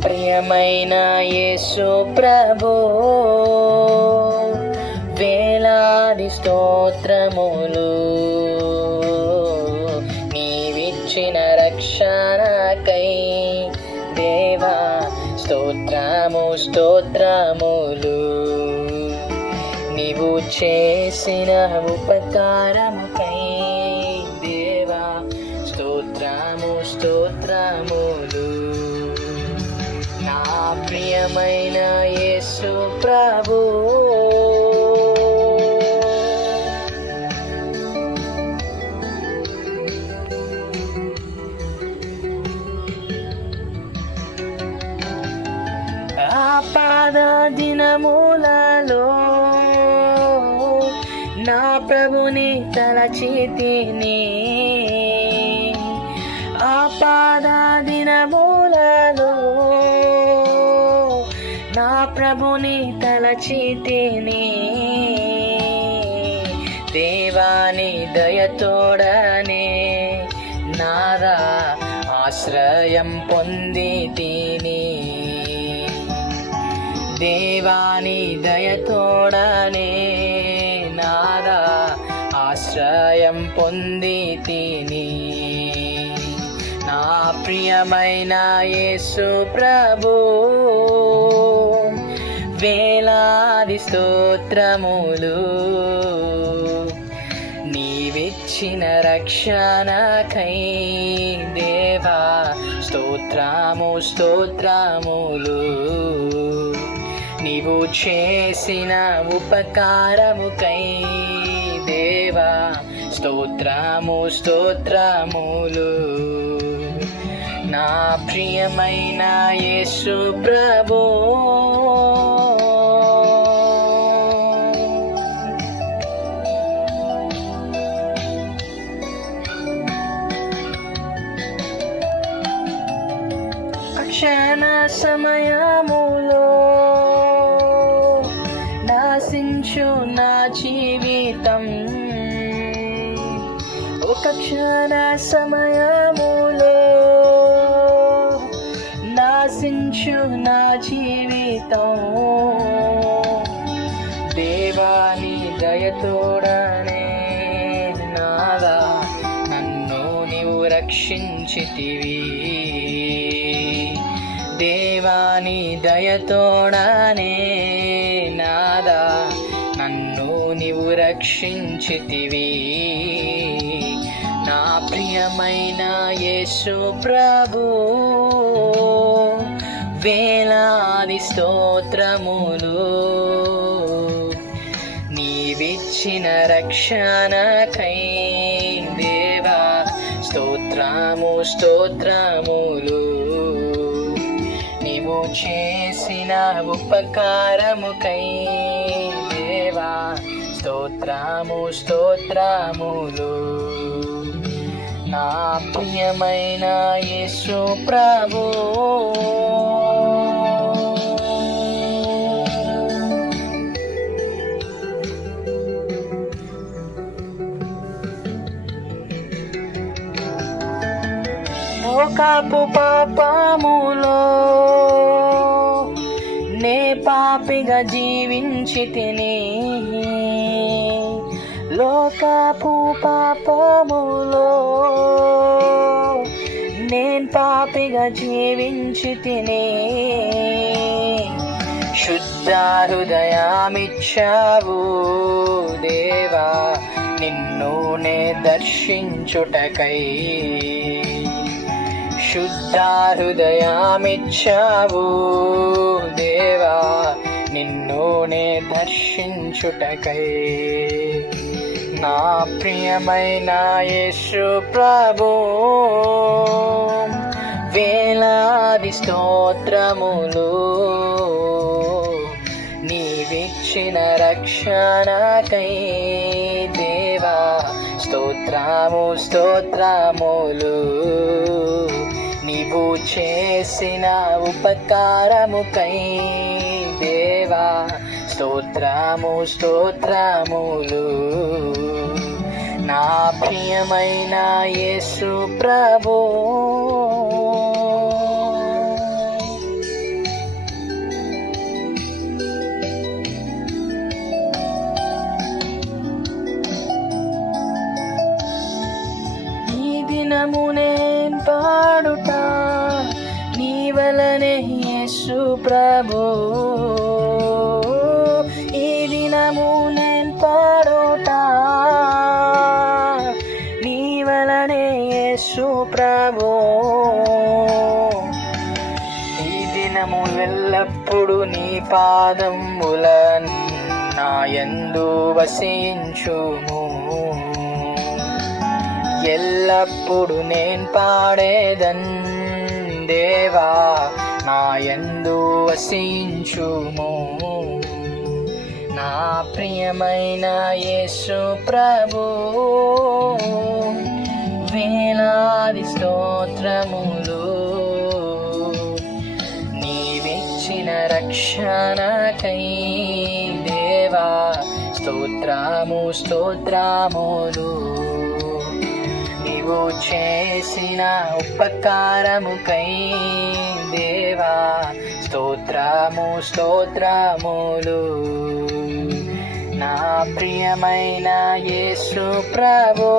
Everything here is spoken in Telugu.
ప్రియమైన యేసు ప్రభు, వేలాది స్తోత్రములు. నీవిచ్చిన రక్షణకై దేవా స్తోత్రము స్తోత్రములు. నీవు చేసిన ఉపకారముకై దేవా స్తోత్రము స్తోత్రములు. నా ప్రియమైన యేసు ప్రభు, ఆపద దినములలో నా ప్రభుని తలచితిని. ఆపద దినములలో నా ప్రభుని తలచితిని. దేవాని దయతోడనే నారా ఆశ్రయం పొందితిని. దేవాని దయతోడనే నారా ఆశ్రయం పొందితిని. నా ప్రియమైన యేసు ప్రభు, వేలాది స్తోత్రములు. నీవిచ్చిన రక్షణకై దేవా స్తోత్రము స్తోత్రములు. నీవు చేసిన ఉపకారముకై దేవా స్తోత్రము స్తోత్రములు. నా ప్రియమైన యేసు ప్రభు, క్షణ సమయములో నాశించు నా జీవితం. ఒక క్షణ సమయములో నాశించు నా జీవితం. దేవాని దయతోడనే నాదా నన్ను నీవు రక్షించితివి. దేవాని దయతోడనే నాదా నన్ను నీవు రక్షించితివి. నా ప్రియమైన యేసు ప్రభు, వేలాది స్తోత్రములు. నీవిచ్చిన రక్షణకై దేవా స్తోత్రము స్తోత్రములు. నీవు చేసిన ఉపకారముకై దేవా స్తోత్రము స్తోత్రములు. నా ప్రియమైన యేసు ప్రభు, లోకపు పాపములో నే పాపిగా జీవించితిని. లోకపు పాపములో నేను పాపిగా జీవించితిని. శుద్ధ హృదయమిచ్చావు దేవా నిన్ను నే దర్శించుటకై. శుద్ధ హృదయమిచ్చావు దేవా నిన్ను నే దర్శించుటకై. నా ప్రియమైన యేసు ప్రభు, వేలాది స్తోత్రములు. నీవిచ్చిన రక్షణకై దేవా స్తోత్రము స్తోత్రములు. నీవు చేసిన ఉపకారముకై దేవా స్తోత్రము స్తోత్రములు. నా ప్రియమైన యేసు ప్రభు, దినము నేను పాడుట నీ వలనే యేసు ప్రభు. ఈ దినము నేను పాడుట నీ వలనే యేసు ప్రభు. ఈ దినము ఎల్లప్పుడు నీ పాదముల నా యందు వసించుము. ఎల్లప్పుడు నేను పాడేదన్ దేవా నా యందు వసించుము. నా ప్రియమైన యేసు ప్రభు వేలాది స్తోత్రములు. నీవిచ్చిన రక్షణకై దేవా స్తోత్రము స్తోత్రములు. నీవు చేసిన ఉపకారముకై దేవా స్తోత్రము స్తోత్రములు. నా ప్రియమైన యేసు ప్రభు.